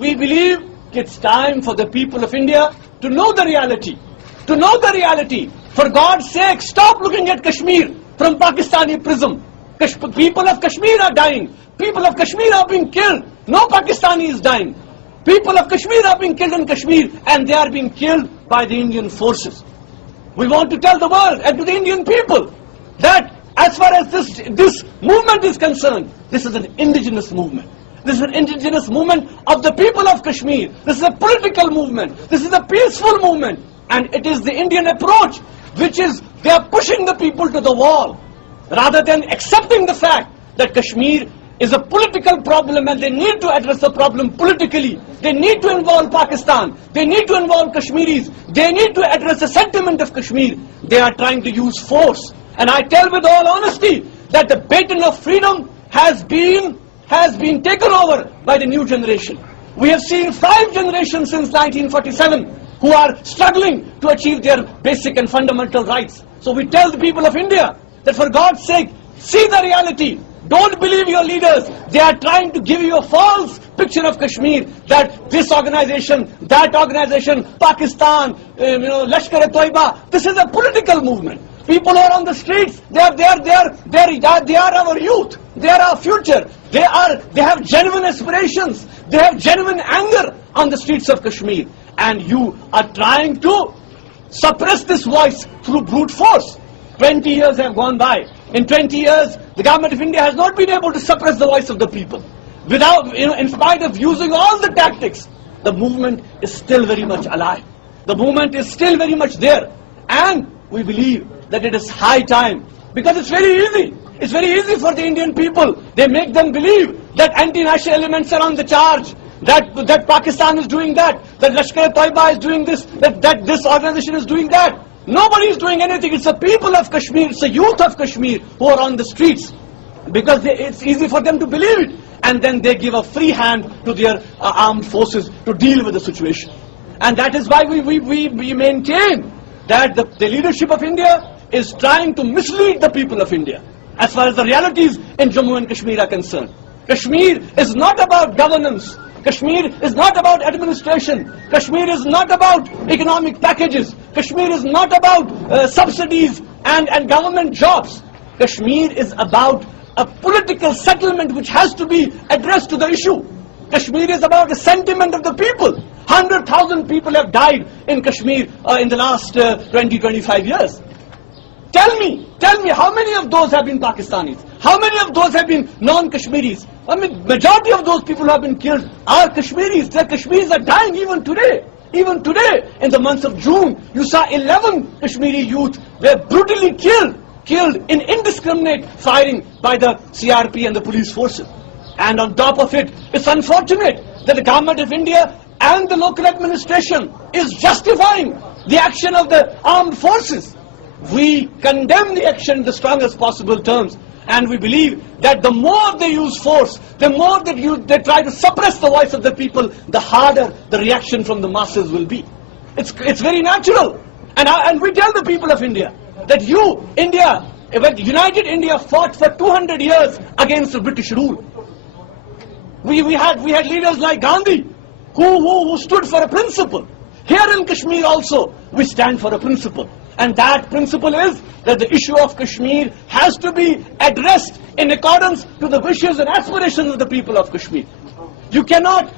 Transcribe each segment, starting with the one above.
We believe it's time for the people of India to know the reality. To know the reality. For God's sake, stop looking at Kashmir from Pakistani prism. People of Kashmir are dying. People of Kashmir are being killed. No Pakistani is dying. People of Kashmir are being killed in Kashmir, and they are being killed by the Indian forces. We want to tell the world and to the Indian people that as far as this movement is concerned, this is an indigenous movement. This is an indigenous movement of the people of Kashmir. This is a political movement. This is a peaceful movement. And it is the Indian approach, which is they are pushing the people to the wall, rather than accepting the fact that Kashmir is a political problem and they need to address the problem politically. They need to involve Pakistan. They need to involve Kashmiris. They need to address the sentiment of Kashmir. They are trying to use force. And I tell with all honesty that the baton of freedom has been taken over by the new generation. We have seen 5 generations since 1947 who are struggling to achieve their basic and fundamental rights. So we tell the people of India that for God's sake, see the reality. Don't believe your leaders. They are trying to give you a false picture of Kashmir, that this organization, that organization, Pakistan, Lashkar-e-Toiba, this is a political movement. People who are on the streets, they are our youth. They are our future. They have genuine aspirations. They have genuine anger on the streets of Kashmir. And you are trying to suppress this voice through brute force. 20 years have gone by. In 20 years, the government of India has not been able to suppress the voice of the people. In spite of using all the tactics, the movement is still very much alive. The movement is still very much there. And we believe that it is high time, because it's very easy. It's very easy for the Indian people. They make them believe that anti-national elements are on the charge, that Pakistan is doing that Lashkar-e-Toiba is doing this, that this organization is doing that. Nobody is doing anything. It's the people of Kashmir, it's the youth of Kashmir who are on the streets, because it's easy for them to believe it. And then they give a free hand to their armed forces to deal with the situation. And that is why we maintain that the leadership of India is trying to mislead the people of India as far as the realities in Jammu and Kashmir are concerned. Kashmir is not about governance. Kashmir is not about administration. Kashmir is not about economic packages. Kashmir is not about subsidies and government jobs. Kashmir is about a political settlement which has to be addressed to the issue. Kashmir is about the sentiment of the people. 100,000 people have died in Kashmir in the last 20-25 years. Tell me, how many of those have been Pakistanis? How many of those have been non-Kashmiris? I mean, majority of those people who have been killed are Kashmiris. The Kashmiris are dying even today. Even today, in the month of June, you saw 11 Kashmiri youth were brutally killed in indiscriminate firing by the CRP and the police forces. And on top of it, it's unfortunate that the government of India and the local administration is justifying the action of the armed forces. We condemn the action in the strongest possible terms, and we believe that the more they use force, the more that they try to suppress the voice of the people, the harder the reaction from the masses will be. It's very natural. And we tell the people of India that United India fought for 200 years against the British rule. We had leaders like Gandhi who stood for a principle. Here in Kashmir also, we stand for a principle. And that principle is that the issue of Kashmir has to be addressed in accordance to the wishes and aspirations of the people of Kashmir. You cannot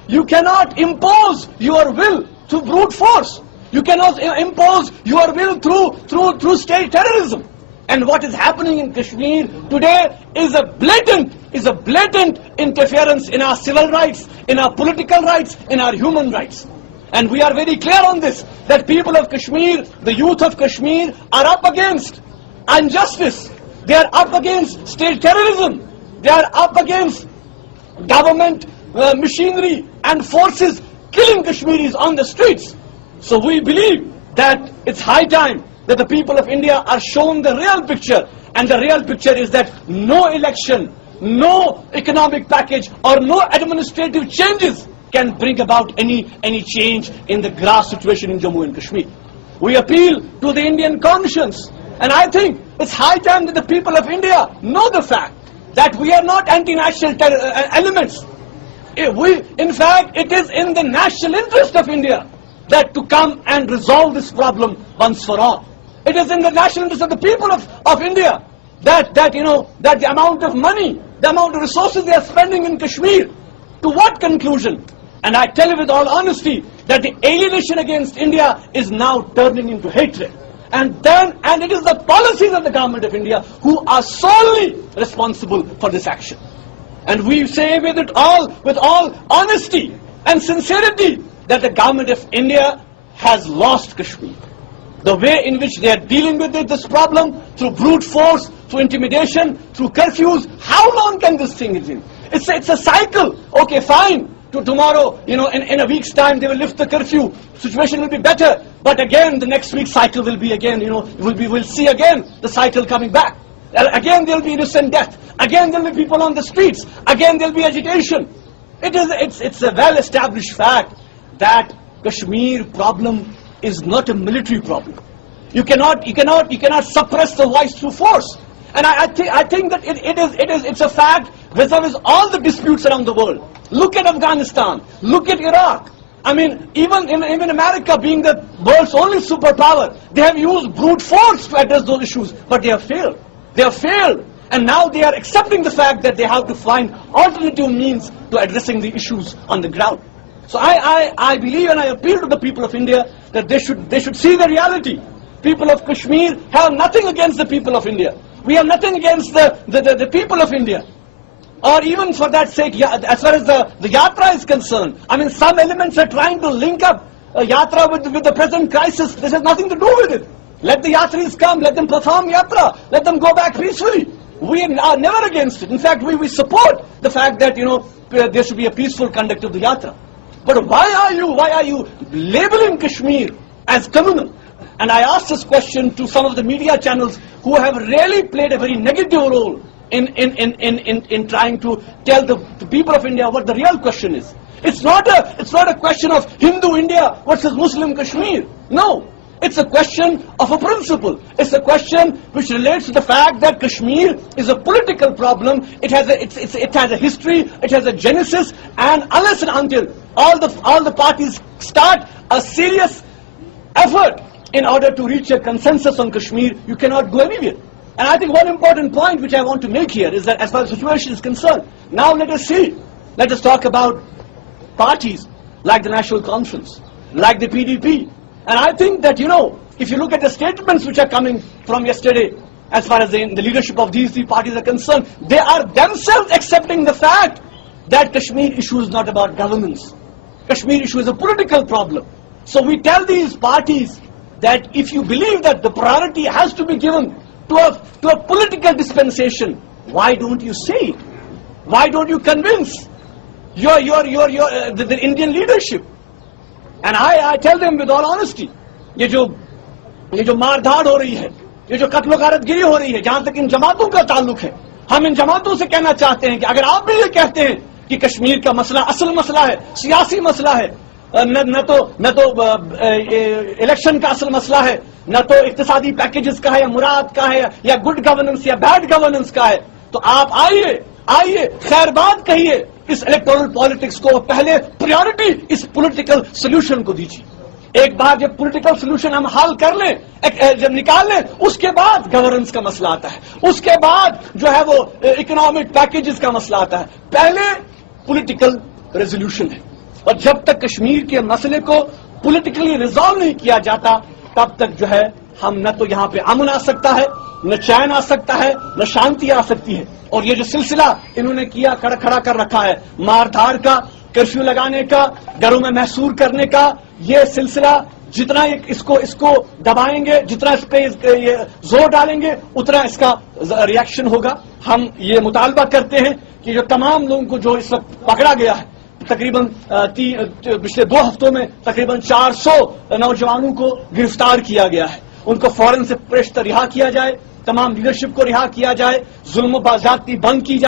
impose your will through brute force. You cannot impose your will through state terrorism. And what is happening in Kashmir today is a blatant interference in our civil rights, in our political rights, in our human rights. And we are very clear on this, that people of Kashmir, the youth of Kashmir, are up against injustice. They are up against state terrorism. They are up against government machinery and forces killing Kashmiris on the streets. So we believe that it's high time that the people of India are shown the real picture. And the real picture is that no election, no economic package, or no administrative changes can bring about any change in the grass situation in Jammu and Kashmir. We appeal to the Indian conscience, and I think it's high time that the people of India know the fact that we are not anti-national elements. In fact, it is in the national interest of India that to come and resolve this problem once for all. It is in the national interest of the people of India that the amount of money, the amount of resources they are spending in Kashmir, to what conclusion? And I tell you with all honesty that the alienation against India is now turning into hatred. And it is the policies of the government of India who are solely responsible for this action. And we say with all honesty and sincerity that the government of India has lost Kashmir. The way in which they are dealing with this problem, through brute force, through intimidation, through curfews, how long can this thing continue? It's a cycle. Okay, fine. To tomorrow, in a week's time, they will lift the curfew. Situation will be better. But again, the next week's cycle will be again, we'll see again the cycle coming back. Again, there'll be innocent death. Again, there'll be people on the streets. Again, there'll be agitation. It's a well-established fact that Kashmir problem is not a military problem. You cannot suppress the voice through force. And I think that it's a fact vis-a-vis all the disputes around the world. Look at Afghanistan. Look at Iraq. I mean, even America being the world's only superpower, they have used brute force to address those issues, but they have failed. They have failed. And now they are accepting the fact that they have to find alternative means to addressing the issues on the ground. So I believe and I appeal to the people of India that they should see the reality. People of Kashmir have nothing against the people of India. We have nothing against the people of India. Or even for that sake, as far as the Yatra is concerned, I mean, some elements are trying to link up Yatra with the present crisis. This has nothing to do with it. Let the Yatris come, let them perform Yatra, let them go back peacefully. We are never against it. In fact, we support the fact that, there should be a peaceful conduct of the Yatra. But why are you labeling Kashmir as communal? And I asked this question to some of the media channels who have really played a very negative role in trying to tell the people of India what the real question is. It's not a question of Hindu India versus Muslim Kashmir. No. It's a question of a principle. It's a question which relates to the fact that Kashmir is a political problem. It has a history, it has a genesis, and unless and until all the parties start a serious effort in order to reach a consensus on Kashmir, you cannot go anywhere. And I think one important point which I want to make here is that as far as the situation is concerned, now let us talk about parties like the National Conference, like the PDP. And I think that, if you look at the statements which are coming from yesterday, as far as the leadership of these three parties are concerned, they are themselves accepting the fact that Kashmir issue is not about governance. Kashmir issue is a political problem. So we tell these parties that if you believe that the priority has to be given to a political dispensation, why don't you say it? Why don't you convince the Indian leadership? And I tell them with all honesty, یہ جو ماردھاڑ ہو رہی ہے, یہ جو قتل و غارت گری ہو رہی ہے, جہاں تک ان جماعتوں کا تعلق ہے, ہم ان جماعتوں سے کہنا چاہتے ہیں کہ اگر آپ بھی یہ کہتے ہیں کہ کشمیر کا مسئلہ اصل مسئلہ ہے, سیاسی مسئلہ ہے, نہ تو الیکشن کا اصل مسئلہ ہے, نہ تو اقتصادی پیکیجز کا ہے یا مراد کا ہے یا گڈ گورننس یا بیڈ گورننس کا ہے, تو آپ آئیے خیر بات کہیے, اس الیکٹورل پالیٹکس کو پہلے پریورٹی اس پولیٹیکل سولوشن کو دیجیے. ایک بار جب پولیٹیکل سولوشن ہم حل کر لیں, جب نکال لیں, اس کے بعد گورننس کا مسئلہ آتا ہے, اس کے بعد جو ہے وہ اکنامک پیکیجز کا مسئلہ آتا ہے. پہلے پولیٹیکل ریزولوشن ہے, اور جب تک کشمیر کے مسئلے کو پولیٹیکلی ریزالو نہیں کیا جاتا, تب تک جو ہے ہم نہ تو یہاں پہ امن آ سکتا ہے, نہ چین آ سکتا ہے, نہ شانتی آ سکتی ہے. اور یہ جو سلسلہ انہوں نے کیا کھڑا کر رکھا ہے, مار دھاڑ کا, کرفیو لگانے کا, گھروں میں محصور کرنے کا, یہ سلسلہ جتنا اس کو دبائیں گے, جتنا اس پہ زور ڈالیں گے, اتنا اس کا ریئیکشن ہوگا. ہم یہ مطالبہ کرتے ہیں کہ جو تمام لوگوں کو جو اس وقت پکڑا گیا ہے, تقریباً پچھلے 2 ہفتوں میں تقریباً 400 نوجوانوں کو گرفتار کیا گیا ہے, ان کو فوراً سے پیشتر رہا کیا جائے, تمام لیڈرشپ کو رہا کیا جائے, ظلم و بازیافتی بند کی جائے.